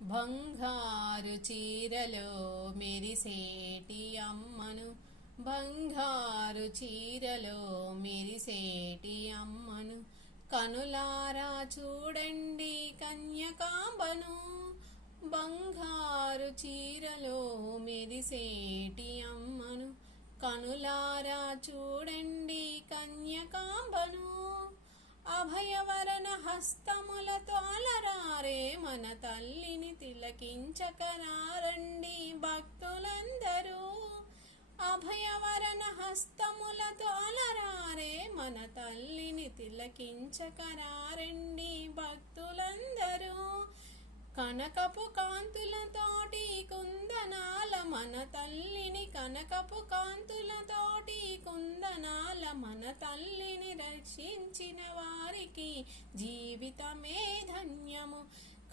బంగారు చీరలో మెరిసేటి అమ్మను, బంగారు చీరలో మెరిసేటి అమ్మను, కనులారా చూడండి కన్యకాంబను. బంగారు చీరలో మెరిసేటి అమ్మను, కనులారా చూడండి కన్యకాంబను. అభయవరణ హస్తములతో అలరారే మన తల్లిని తిలకించకరారండి భక్తులందరూ. అభయవరణ హస్తములతో అలరారే మన తల్లిని తిలకించకరారండి భక్తులందరూ. కనకపు కాంతులతోటి కుందనాల మన తల్లిని, కనకపు కాంతులతోటి కుందనాల మన తల్లిని రక్షించిన వారికి జీవితమే ధన్యము.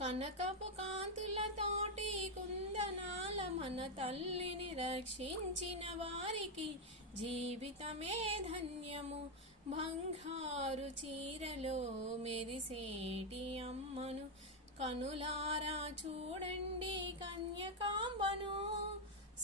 కనకపు కాంతులతోటి కుందనాల మన తల్లిని రక్షించిన వారికి జీవితమే ధన్యము. బంగారు చీరలో మెరిసేటి అమ్మను, కనులారా చూడండి కన్యకాంబను.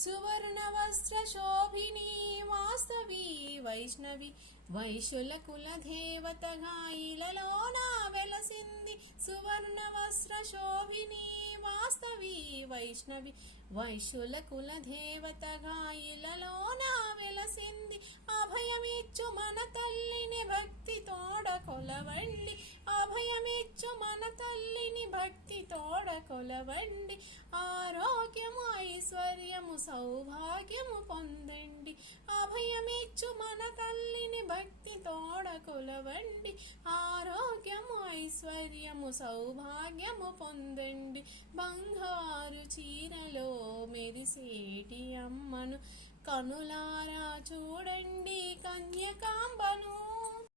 సువర్ణ వస్త్ర శోభిని వాస్తవి వైష్ణవి, వైశ్యుల కుల దేవతగా ఇలలోన వెలసింది. సువర్ణ వస్త్ర శోభిని వాస్తవి వైష్ణవి, వైశ్యుల కుల దేవతగా ఇలలోన వెలసింది. అభయమిచ్చు మన తల్లిని భక్తి తోడ కొలవండి, అభయమిచ్చు మన తల్లిని భక్తి తోడ కొలవండి. ఆరోగ్యము ఐశ్వర్యము సౌభాగ్యము పొందండి, అభయమిచ్చు మన తల్లిని భక్తి తోడ కొలవండి. ఆరోగ్యము ఐశ్వర్యము సౌభాగ్యము పొందండి. బంగారు చీరలో మెరిసేటి అమ్మను, కనులారా చూడండి కన్యకాంబ.